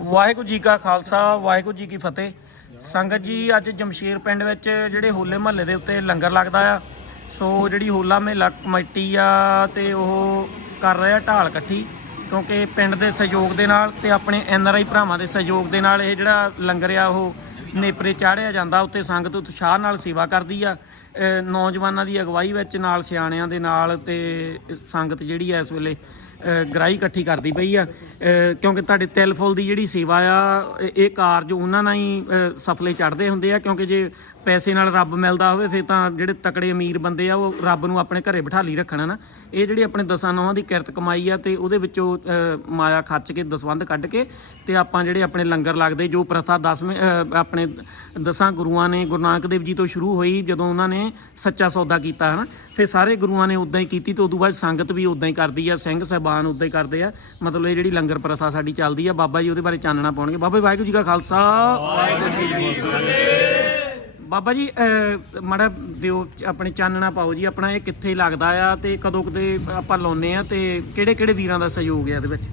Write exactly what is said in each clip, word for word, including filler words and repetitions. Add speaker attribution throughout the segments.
Speaker 1: ਵਾਹਿਗੁਰੂ ਜੀ ਕਾ ਖਾਲਸਾ ਵਾਹਿਗੁਰੂ ਜੀ ਕੀ ਫਤਿਹ। ਸੰਗਤ ਜੀ ਅੱਜ ਜਮਸ਼ੇਰ ਪਿੰਡ ਵਿੱਚ ਜਿਹੜੇ ਹੋਲੇ ਮਹੱਲੇ ਦੇ ਉੱਤੇ ਲੰਗਰ ਲੱਗਦਾ ਆ। ਸੋ ਜਿਹੜੀ ਹੋਲਾ ਮਹੱਲਾ ਕਮੇਟੀ ਆ ਤੇ ਉਹ ਕਰ ਰਿਹਾ ਢਾਲ ਇਕੱਠੀ, ਕਿਉਂਕਿ ਪਿੰਡ ਦੇ ਸਹਿਯੋਗ ਦੇ ਨਾਲ ਤੇ ਆਪਣੇ ਐਨ ਆਰ ਆਈ ਭਰਾਵਾਂ ਦੇ ਸਹਿਯੋਗ ਦੇ ਨਾਲ ਇਹ ਜਿਹੜਾ ਲੰਗਰ ਆ ਉਹ ਨੇਪਰੇ ਚਾੜਿਆ ਜਾਂਦਾ। ਉੱਤੇ ਸੰਗਤ ਉਤਸ਼ਾਹ ਨਾਲ ਸੇਵਾ ਕਰਦੀ ਆ, ਨੌਜਵਾਨਾਂ ਦੀ ਅਗਵਾਈ ਵਿੱਚ ਨਾਲ ਸਿਆਣਿਆਂ ਦੇ ਨਾਲ ਤੇ ਸੰਗਤ ਜਿਹੜੀ ਆ ਇਸ ਵੇਲੇ ਗਰਾਈ ਇਕੱਠੀ ਕਰਦੀ ਪਈ ਆ, ਕਿਉਂਕਿ ਤੁਹਾਡੇ ਤਿਲ ਫੁੱਲ ਦੀ ਜਿਹੜੀ ਸੇਵਾ ਆ ਇਹ ਕਾਰਜ ਉਹਨਾਂ ਨਾਲ ਹੀ ਸਫਲੇ ਚੜ੍ਹਦੇ ਹੁੰਦੇ ਆ। ਕਿਉਂਕਿ ਜੇ ਪੈਸੇ ਨਾਲ ਰੱਬ ਮਿਲਦਾ ਹੋਵੇ ਫਿਰ ਤਾਂ ਜਿਹੜੇ ਤਕੜੇ ਅਮੀਰ ਬੰਦੇ ਆ ਉਹ ਰੱਬ ਨੂੰ ਆਪਣੇ ਘਰੇ ਬਿਠਾਲੀ ਰੱਖਣ ਨਾ। ਇਹ ਜਿਹੜੀ ਆਪਣੇ ਦਸਾਂ ਨੌਹਾਂ ਦੀ ਕਿਰਤ ਕਮਾਈ ਆ ਤੇ ਉਹਦੇ ਵਿੱਚੋਂ ਮਾਇਆ ਖਰਚ ਕੇ ਦਸਵੰਧ ਕੱਢ ਕੇ ਤੇ ਆਪਾਂ ਜਿਹੜੇ ਆਪਣੇ ਲੰਗਰ ਲੱਗਦੇ ਜੋ ਪ੍ਰਥਾ ਦਸਵੇਂ ਆਪਣੇ ਦਸਾਂ ਗੁਰੂਆਂ ਨੇ ਗੁਰੂ ਨਾਨਕ ਦੇਵ ਜੀ ਤੋਂ ਸ਼ੁਰੂ ਹੋਈ, ਜਦੋਂ ਉਹਨਾਂ ਨੇ ਸੱਚਾ ਸੌਦਾ ਕੀਤਾ ਹੈ ਨਾ, ਫਿਰ ਸਾਰੇ ਗੁਰੂਆਂ ਨੇ ਉੱਦਾਂ ਹੀ ਕੀਤੀ ਤੇ ਉਦੋਂ ਬਾਅਦ ਸੰਗਤ ਵੀ ਉੱਦਾਂ ਹੀ ਕਰਦੀ ਆ, ਸਿੰਘ ਸਾਹਿਬਾਨ ਉੱਦਾਂ ਹੀ ਕਰਦੇ ਆ। ਮਤਲਬ ਇਹ ਜਿਹੜੀ ਲੰਗਰ ਪ੍ਰਥਾ ਸਾਡੀ ਚੱਲਦੀ ਆ, ਬਾਬਾ ਜੀ ਉਹਦੇ ਬਾਰੇ ਚਾਨਣਾ ਪਾਉਣਗੇ। ਬਾਬਾ ਜੀ ਵਾਹਿਗੁਰੂ ਜੀ ਕਾ ਖਾਲਸਾ ਵਾਹਿਗੁਰੂ ਜੀ ਕੀ ਫਤਿਹ। ਬਾਬਾ ਜੀ ਮਾੜਾ ਦਿਓ ਆਪਣੇ ਚਾਨਣਾ ਪਾਓ ਜੀ, ਆਪਣਾ ਇਹ ਕਿੱਥੇ ਲੱਗਦਾ ਆ ਤੇ ਕਦੋਂ ਕਦੇ ਆਪਾਂ ਲਾਉਂਦੇ ਆ ਤੇ ਕਿਹੜੇ ਕਿਹੜੇ ਵੀਰਾਂ ਦਾ ਸਹਿਯੋਗ ਹੈ ਇਹਦੇ ਵਿੱਚ?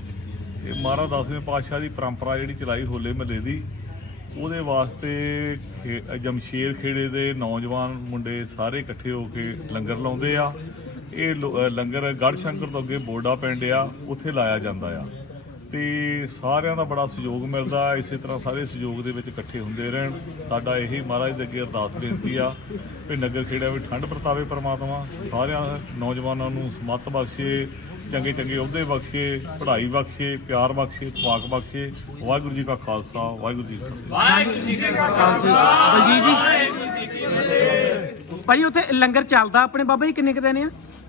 Speaker 2: ਇਹ ਮਹਾਰਾਜ ਦਸਵੇਂ ਪਾਤਸ਼ਾਹ ਦੀ ਪਰੰਪਰਾ ਜਿਹੜੀ ਚਲਾਈ ਹੋਲੇ ਮਹੱਲੇ ਦੀ, ਉਹਦੇ ਵਾਸਤੇ ਜਮਸ਼ੇਰ ਖੇੜੇ ਦੇ ਨੌਜਵਾਨ ਮੁੰਡੇ ਸਾਰੇ ਇਕੱਠੇ ਹੋ ਕੇ ਲੰਗਰ ਲਾਉਂਦੇ ਆ। ਇਹ ਲੰਗਰ ਗੜ੍ਹ ਸ਼ੰਕਰ ਤੋਂ ਅੱਗੇ ਬੋਡਾ ਪਿੰਡ ਆ, ਉੱਥੇ ਲਾਇਆ ਜਾਂਦਾ ਆ ਤੇ ਸਾਰਿਆਂ ਦਾ ਬੜਾ ਸਹਿਯੋਗ ਮਿਲਦਾ। ਇਸੇ ਤਰ੍ਹਾਂ ਸਾਰੇ ਸਹਿਯੋਗ ਦੇ ਵਿੱਚ ਇਕੱਠੇ ਹੁੰਦੇ ਰਹਿਣ। ਸਾਡਾ ਇਹੀ ਮਹਾਰਾਜ ਦੇ ਅੱਗੇ ਅਰਦਾਸ ਬੇਨਤੀ ਆ ਵੀ ਨਗਰ ਖੇੜਾ ਵੀ ਠੰਡ ਵਰਤਾਵੇ ਪਰਮਾਤਮਾ, ਸਾਰਿਆਂ ਨੌਜਵਾਨਾਂ ਨੂੰ ਸਮੱਤ ਬਖਸ਼ੇ, ਚੰਗੇ ਚੰਗੇ ਅਹੁਦੇ ਬਖਸ਼ੇ, ਪੜ੍ਹਾਈ ਬਖਸ਼ੇ, ਪਿਆਰ ਬਖਸ਼ੇ, ਤਵਾਕ ਬਖਸ਼ੇ। ਵਾਹਿਗੁਰੂ ਜੀ ਕਾ ਖਾਲਸਾ ਵਾਹਿਗੁਰੂ ਜੀ ਕੀ ਫਤਿਹ।
Speaker 1: ਵਾਹਿਗੁਰੂ ਜੀ ਕਾ ਖਾਲਸਾ ਬਲਜੀਤ ਜੀ। ਵਾਹਿਗੁਰੂ ਜੀ ਕੀ ਫਤਿਹ। ਭਾਈ ਉੱਥੇ ਲੰਗਰ ਚੱਲਦਾ ਆਪਣੇ ਬਾਬਾ ਜੀ ਕਿੰਨੇ ਕੁ ਦਿਨ ਆ?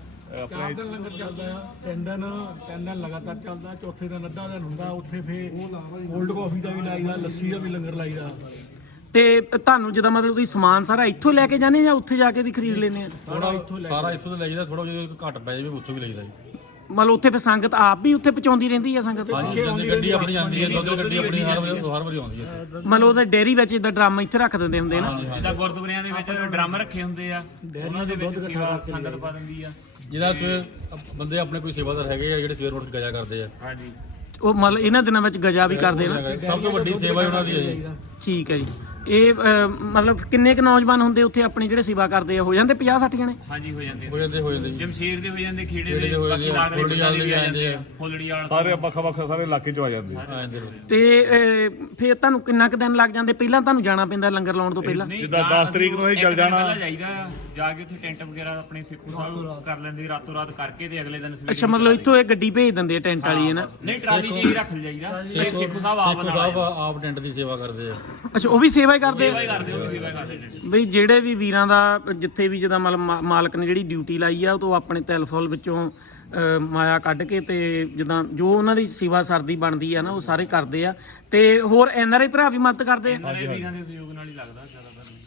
Speaker 3: ਚਾਰ ਦਿਨ ਲੰਗਰ ਚੱਲਦਾ ਆ, ਤਿੰਨ ਦਿਨ ਤਿੰਨ ਦਿਨ ਲਗਾਤਾਰ ਚੱਲਦਾ। ਚੌਥੇ ਦਿਨ ਅੱਧਾ ਦਿਨ ਹੁੰਦਾ, ਉੱਥੇ ਫੇਰ ਕੋਲਡ ਕਾਫੀ ਦਾ ਵੀ ਲਾਈਦਾ, ਲੱਸੀ ਦਾ ਵੀ ਲੰਗਰ ਲਾਈਦਾ।
Speaker 1: ਤੇ ਤੁਹਾਨੂੰ ਜਦੋਂ ਮਤਲਬ ਤੁਸੀਂ ਸਮਾਨ ਸਾਰਾ ਇੱਥੋਂ ਲੈ ਕੇ ਜਾਂਦੇ ਜਾਂ ਉੱਥੇ ਜਾ ਕੇ ਵੀ ਖਰੀਦ ਲੈਂਦੇ ਆ?
Speaker 3: ਥੋੜਾ ਇੱਥੋਂ
Speaker 4: ਸਾਰਾ ਇੱਥੋਂ ਤੋਂ ਲੈ ਜਾਂਦਾ, ਥੋੜਾ ਜਿਹਾ ਘੱਟ ਪੈ ਜਾਵੇ ਉੱਥੋਂ ਵੀ ਲੈ ਜਾਂਦਾ ਜੀ।
Speaker 1: ਮਤਲਬ ਉੱਥੇ ਫਿਰ ਸੰਗਤ ਆਪ ਵੀ ਉੱਥੇ ਪਹੁੰਚਾਉਂਦੀ ਰਹਿੰਦੀ ਆ ਸੰਗਤ?
Speaker 4: ਹਾਂਜੀ, ਗੱਡੀ ਆਪਣੀ ਜਾਂਦੀ ਹੈ, ਦੁੱਧ ਗੱਡੀ ਆਪਣੀ ਹਰ ਵਾਰੀ ਹਰ ਵਾਰੀ ਆਉਂਦੀ ਹੈ।
Speaker 1: ਮਤਲਬ ਉਹਦੇ ਡੇਅਰੀ ਵਿੱਚ ਇਦਾਂ ਡਰਮ ਇੱਥੇ ਰੱਖ ਦਿੰਦੇ ਹੁੰਦੇ ਨਾ,
Speaker 5: ਜਿੱਦਾਂ ਗੁਰਦੁਆਰਿਆਂ ਦੇ ਵਿੱਚ ਡਰਮ ਰੱਖੇ ਹੁੰਦੇ ਆ, ਉਹਨਾਂ ਦੇ ਵਿੱਚ ਸੇਵਾ ਸੰਗਤ ਪਾ ਦਿੰਦੀ ਆ।
Speaker 4: ਜਿਹਦਾ ਸਵੇਰ ਬੰਦੇ ਆਪਣੇ ਕੋਈ ਸੇਵਾਦਾਰ ਹੈਗੇ ਆ ਜਿਹੜੇ ਸਵੇਰ ਉੱਠ ਕੇ ਗਜਾ ਕਰਦੇ ਆ।
Speaker 5: ਹਾਂਜੀ,
Speaker 1: ਉਹ ਮਤਲਬ ਇਹਨਾਂ ਦਿਨਾਂ ਵਿੱਚ ਗਜਾ ਵੀ ਕਰਦੇ ਨਾ।
Speaker 4: ਸਭ ਤੋਂ ਵੱਡੀ ਸੇਵਾ ਉਹਨਾਂ ਦੀ ਹੈ ਜੀ।
Speaker 1: ਠੀਕ ਹੈ ਜੀ। ਇਹ ਮਤਲਬ ਕਿੰਨੇ ਕੁ ਨੌਜਵਾਨ ਹੁੰਦੇ ਉੱਥੇ ਆਪਣੇ ਜਿਹੜੇ ਸੇਵਾ ਕਰਦੇ ਆ? ਹੋ ਜਾਂਦੇ ਪੰਜਾਹ ਸੱਠ ਜਣੇ?
Speaker 5: ਹਾਂਜੀ ਹੋ ਜਾਂਦੇ
Speaker 4: ਹੋ ਜਾਂਦੇ ਹੋ ਜਾਂਦੇ ਜੀ।
Speaker 5: ਜਮਸ਼ੇਰ ਦੇ ਹੋ ਜਾਂਦੇ, ਖੇੜੇ
Speaker 4: ਖੇੜੇ
Speaker 5: ਦੇ,
Speaker 4: ਦੇ ਹੋ
Speaker 5: ਬਾਕੀ
Speaker 4: ਜਾਂਦੇ,
Speaker 5: ਲਾਗਲੇ
Speaker 4: ਫੁੱਲੜੀ ਵਾਲੇ
Speaker 5: ਵੀ
Speaker 4: ਵੀ
Speaker 5: ਆ
Speaker 4: ਆ
Speaker 5: ਜਾਂਦੇ
Speaker 4: ਜਾਂਦੇ
Speaker 5: ਆ, ਫੁੱਲੜੀ ਵਾਲਾ
Speaker 2: ਸਾਰੇ ਵੱਖ ਵੱਖ ਸਾਰੇ ਇਲਾਕੇ ਚੋਂ ਆ ਜਾਂਦੇ ਆ।
Speaker 1: ਤੇ ਫਿਰ ਤੁਹਾਨੂੰ ਕਿੰਨਾ ਕੁ ਦਿਨ ਲੱਗ ਜਾਂਦੇ? ਪਹਿਲਾਂ ਤੁਹਾਨੂੰ ਜਾਣਾ ਪੈਂਦਾ ਲੰਗਰ ਲਾਉਣ ਤੋਂ ਪਹਿਲਾਂ?
Speaker 2: ਜਿੱਦਾਂ ਦਸ ਤਰੀਕ ਨੂੰ ਅਸੀਂ ਚੱਲ ਜਾਣਾ,
Speaker 5: ਪਹਿਲਾਂ ਜਾਈਦਾ ਆ, ਜਾ ਕੇ ਉੱਥੇ ਟੈਂਟ ਵਗੈਰਾ ਆਪਣੇ ਸਿੱਖੂ ਸਾਹਿਬ ਕਰ ਲੈਂਦੇ ਰਾਤੋਂ ਰਾਤ ਕਰਕੇ ਤੇ ਅਗਲੇ ਦਿਨ ਸਵੇਰੇ।
Speaker 1: ਅੱਛਾ, ਮਤਲਬ ਇੱਥੋਂ ਇਹ ਗੱਡੀ ਭੇਜ ਦਿੰਦੇ ਆ ਟੈਂਟ ਵਾਲੀ ਹੈ ਨਾ?
Speaker 5: ਨਹੀਂ, ਟਰਾਲੀ 'ਚ ਹੀ ਰੱਖ ਜਾਈਦਾ। ਸਿੱਖੂ ਸਾਹਿਬ ਆਪ
Speaker 4: ਸਿੱਖੂ ਸਾਹਿਬ ਆਪ ਟੈਂਟ ਦੀ ਸੇਵਾ ਕਰਦੇ ਆ।
Speaker 1: ਅੱਛਾ, ਉਹ ਵੀ ਸੇਵਾ ਹੀ ਕਰਦੇ
Speaker 5: ਸੇਵਾ ਹੀ
Speaker 1: ਆ?
Speaker 5: ਕਰਦੇ, ਉਹ ਵੀ ਸੇਵਾ ਹੀ ਕਰਦੇ ਨੇ।
Speaker 1: ਬਈ ਜਿਹੜੇ ਵੀ ਵੀਰਾਂ ਦਾ ਜਿੱਥੇ ਵੀ ਜਿੱਦਾਂ ਮਤਲਬ ਮਾਲਕ ਨੇ ਜਿਹੜੀ ਡਿਊਟੀ ਲਾਈ ਆ ਉਹ ਤੋਂ ਆਪਣੇ ਤਿਲ ਫੁੱਲ ਵਿੱਚੋਂ ਮਾਇਆ ਕੱਢ ਕੇ ਤੇ ਜਿੱਦਾਂ ਜੋ ਉਹਨਾਂ ਦੀ ਸੇਵਾ ਸਰਦੀ ਬਣਦੀ ਆ ਨਾ ਉਹ ਸਾਰੇ ਕਰਦੇ ਆ। ਤੇ ਹੋਰ ਐਨ ਆਰ ਆਈ ਭਰਾ ਵੀ ਮਦਦ ਕਰਦੇ ਆ?
Speaker 5: ਸਾਰੇ ਵੀਰਾਂ ਦੇ ਸਹਿਯੋਗ ਨਾਲ ਹੀ ਲੱਗਦਾ ਜ਼ਿਆਦਾਤਰ।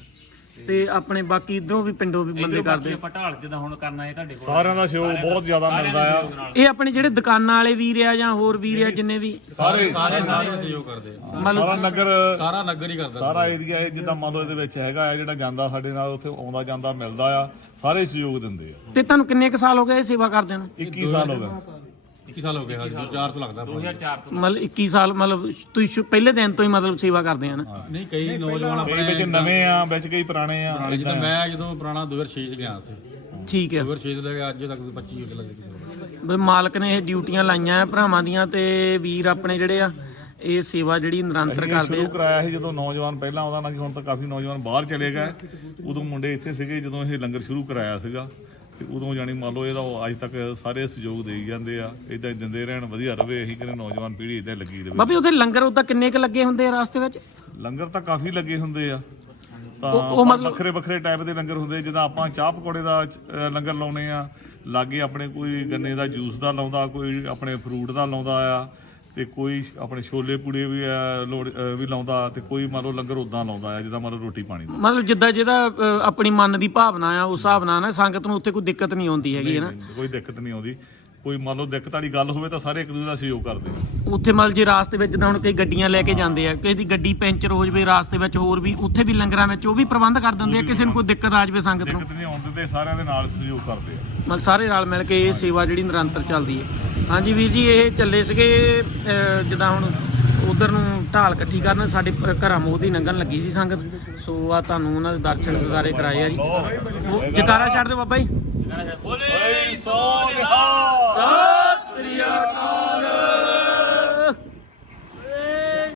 Speaker 1: ਤੇ ਆਪਣੇ ਬਾਕੀ ਇਧਰੋਂ ਵੀ ਪਿੰਡੋਂ ਵੀ ਬੰਦੇ ਕਰਦੇ ਆ?
Speaker 5: ਆਪਾਂ ਢਾਲ ਜਿੱਦਾਂ ਹੁਣ ਕਰਨਾ ਇਹ ਤੁਹਾਡੇ ਕੋਲ
Speaker 2: ਸਾਰਿਆਂ ਦਾ ਸਹਿਯੋਗ ਬਹੁਤ ਜ਼ਿਆਦਾ ਮਿਲਦਾ ਆ।
Speaker 1: ਇਹ ਆਪਣੇ ਜਿਹੜੇ ਦੁਕਾਨਾਂ ਵਾਲੇ ਵੀਰ ਆ ਜਾਂ ਹੋਰ ਵੀਰ ਆ ਜਿੰਨੇ ਵੀ
Speaker 2: ਸਾਰੇ
Speaker 4: ਸਾਰੇ ਸਾਰੇ ਸਹਿਯੋਗ ਕਰਦੇ ਆ।
Speaker 2: ਸਾਰਾ ਨਗਰ
Speaker 4: ਸਾਰਾ ਨਗਰ ਹੀ ਕਰਦਾ।
Speaker 2: ਸਾਰਾ ਏਰੀਆ ਇਹ ਜਿੱਦਾਂ ਮੰਨ ਲਓ ਇਹਦੇ ਵਿੱਚ ਹੈਗਾ ਆ, ਜਿਹੜਾ ਜਾਂਦਾ ਸਾਡੇ ਨਾਲ ਉੱਥੇ ਆਉਂਦਾ ਜਾਂਦਾ ਮਿਲਦਾ ਆ, ਸਾਰੇ ਸਹਿਯੋਗ ਦਿੰਦੇ ਆ।
Speaker 1: ਤੇ ਤੁਹਾਨੂੰ ਕਿੰਨੇ ਕੁ ਸਾਲ ਹੋ ਗਏ ਇਹ ਸੇਵਾ ਕਰਦਿਆਂ ਨੂੰ?
Speaker 2: ਇੱਕੀ ਸਾਲ ਹੋ ਗਏ।
Speaker 4: ਇੱਕੀ ਸਾਲ ਹੋ ਗਏ ਹਾਂ, ਦੋ ਹਜ਼ਾਰ ਚਾਰ ਤੋਂ ਲੱਗਦਾ।
Speaker 5: ਦੋ ਹਜ਼ਾਰ ਚਾਰ ਤੋਂ
Speaker 1: ਮਤਲਬ ਇੱਕੀ ਸਾਲ ਮਤਲਬ ਤੁਸੀਂ ਸ਼ੁ- ਪਹਿਲੇ ਦਿਨ ਤੋਂ ਹੀ ਮਤਲਬ ਸੇਵਾ ਕਰਦੇ ਆ ਨਾ?
Speaker 4: ਨਹੀਂ, ਕਈ ਨੌਜਵਾਨ
Speaker 2: ਕਈ
Speaker 4: ਆਪਣੇ
Speaker 2: ਵਿੱਚ ਨਵੇਂ ਆ, ਵਿੱਚ ਕਈ ਪੁਰਾਣੇ ਆ।
Speaker 4: ਜਿੱਦਾਂ ਮੈਂ ਜਦੋਂ ਪੁਰਾਣਾ ਦੋ ਹਜ਼ਾਰ ਛੇ ਚ ਗਿਆ ਉੱਥੇ,
Speaker 1: ਠੀਕ ਹੈ।
Speaker 4: ਦੋ ਹਜ਼ਾਰ ਛੇ ਤੋਂ ਲੈ ਕੇ ਅੱਜ ਤੱਕ ਪੱਚੀ ਹੋ ਲੱਗੇ।
Speaker 1: ਬਈ ਮਾਲਕ ਨੇ ਇਹ ਡਿਊਟੀਆਂ ਲਾਈਆਂ ਆ ਭਰਾਵਾਂ ਦੀਆਂ ਤੇ ਵੀਰ ਆਪਣੇ ਜਿਹੜੇ ਆ ਇਹ ਸੇਵਾ ਜਿਹੜੀ ਨਿਰੰਤਰ ਕਰਦੇ
Speaker 2: ਸ਼ੁਰੂ
Speaker 1: ਆ।
Speaker 2: ਕਰਾਇਆ ਸੀ ਜਦੋਂ ਨੌਜਵਾਨ ਪਹਿਲਾਂ ਉਹਦਾ ਨਾ ਕਿ ਹੁਣ ਤਾਂ ਕਾਫੀ ਨੌਜਵਾਨ ਬਾਹਰ ਚਲੇ ਗਏ, ਉਦੋਂ ਮੁੰਡੇ ਇੱਥੇ ਸੀਗੇ ਜਦੋਂ ਇਹ ਲੰਗਰ ਸ਼ੁਰੂ ਕਰਾਇਆ ਸੀਗਾ ਤੇ ਉਦੋਂ ਜਾਣੀ ਮੰਨ ਲਓ ਇਹਦਾ ਅੱਜ ਤੱਕ ਸਾਰੇ ਸਹਿਯੋਗ ਦੇਈ ਜਾਂਦੇ ਆ। ਇਦਾਂ ਦਿੰਦੇ ਰਹਿਣ, ਵਧੀਆ ਰਵੇ। ਅਸੀਂ ਕਹਿੰਦੇ ਨੌਜਵਾਨ ਪੀੜ੍ਹੀ ਇਦਾਂ ਲੱਗੀ ਰਵੇ।
Speaker 1: ਬਾਬੇ ਉੱਥੇ ਲੰਗਰ ਉਦਾਂ ਕਿੰਨੇ ਕੁ ਲੱਗੇ ਹੁੰਦੇ ਆ ਰਾਸਤੇ ਵਿੱਚ?
Speaker 2: ਲੰਗਰ ਤਾਂ ਕਾਫੀ ਲੱਗੇ ਹੁੰਦੇ ਆ, ਤਾਂ
Speaker 1: ਉਹ ਮਤਲਬ
Speaker 2: ਵੱਖਰੇ ਵੱਖਰੇ ਟਾਈਪ ਦੇ ਲੰਗਰ ਹੁੰਦੇ। ਜਿੱਦਾਂ ਆਪਾਂ ਚਾਹ ਪਕੌੜੇ ਦਾ ਅ, ਲੰਗਰ ਲਾਉਣੇ ਆ, ਲਾਗੇ ਆਪਣੇ ਕੋਈ ਗੰਨੇ ਦਾ ਜੂਸ ਦਾ ਲਾਉਂਦਾ, ਕੋਈ ਆਪਣੇ ਫਰੂਟ ਦਾ ਲਾਉਂਦਾ ਆ, ਤੇ ਕੋਈ ਆਪਣੇ ਛੋਲੇ ਪੂੜੇ ਵੀ ਲੋੜ ਵੀ ਲਾਉਂਦਾ, ਤੇ ਕੋਈ ਮੰਨ ਲਓ ਲੰਗਰ ਉਦਾਂ ਲਾਉਂਦਾ ਆ ਜਿੱਦਾਂ ਮੰਨ ਲਓ ਰੋਟੀ ਪਾਣੀ ਦਾ।
Speaker 1: ਮਤਲਬ ਜਿੱਦਾਂ ਜਿਹਦਾ ਅ, ਆਪਣੀ ਮਨ ਦੀ ਭਾਵਨਾ ਆ ਉਸ ਹਿਸਾਬ ਨਾਲ ਨਾ ਸੰਗਤ ਨੂੰ ਉੱਥੇ ਕੋਈ ਦਿੱਕਤ ਨਹੀਂ ਆਉਂਦੀ ਹੈਗੀ ਹੈ ਨਾ?
Speaker 2: ਕੋਈ ਦਿੱਕਤ ਨਹੀਂ ਆਉਂਦੀ। ਕੋਈ ਮੰਨ ਲਓ ਦਿੱਕਤ ਵਾਲੀ ਗੱਲ ਹੋਵੇ ਤਾਂ ਸਾਰੇ ਇੱਕ ਦੂਜੇ ਦਾ ਸਹਿਯੋਗ ਕਰਦੇ ਆ।
Speaker 1: ਉੱਥੇ ਮਤਲਬ ਜੇ ਰਾਸਤੇ ਵਿੱਚ ਜਿੱਦਾਂ ਹੁਣ ਕਈ ਗੱਡੀਆਂ ਲੈ ਕੇ ਜਾਂਦੇ ਆ, ਕਿਸੇ ਦੀ ਗੱਡੀ ਪੈਂਚਰ ਹੋ ਜਵੇ ਰਾਸਤੇ ਵਿੱਚ, ਹੋਰ ਵੀ ਉੱਥੇ ਵੀ ਲੰਗਰਾਂ ਵਿੱਚ ਉਹ ਵੀ ਪ੍ਰਬੰਧ ਕਰ ਦਿੰਦੇ ਆ, ਕਿਸੇ ਨੂੰ ਕੋਈ ਦਿੱਕਤ ਆ ਜਵੇ ਸੰਗਤ ਨੂੰ?
Speaker 2: ਦਿੱਕਤ ਨਹੀਂ ਆਉਣ ਦਿੰਦੇ, ਸਾਰਿਆਂ ਦੇ ਨਾਲ ਸਹਿਯੋਗ ਕਰਦੇ ਆ।
Speaker 1: ਮਤਲਬ ਸਾਰੇ ਰਲ ਮਿਲ ਕੇ ਇਹ ਸੇਵਾ ਜਿਹੜੀ ਨਿਰੰਤਰ ਚੱਲਦੀ ਹੈ। ਹਾਂਜੀ ਵੀਰ ਜੀ, ਇਹ ਚੱਲੇ ਸੀਗੇ ਜਿੱਦਾਂ ਹੁਣ ਉਧਰ ਨੂੰ ਢਾਲ ਇਕੱਠੀ ਕਰਨ ਸਾਡੇ ਪ- ਘਰਾਂ ਮੋਹ ਦੀ ਲੰਘਣ ਲੱਗੀ ਸੀ ਸੰਗਤ। ਸੋ ਆ ਤੁਹਾਨੂੰ ਉਹਨਾਂ ਦੇ ਦਰਸ਼ਨ ਦਿਦਾਰੇ ਕਰਾਏ ਆ ਜੀ। ਉਹ ਜਕਾਰਾ ਛੱਡ ਦਿਓ ਬਾਬਾ ਜੀ।
Speaker 5: ਬੋਲੇ ਸੋ ਨਿਹਾਲ।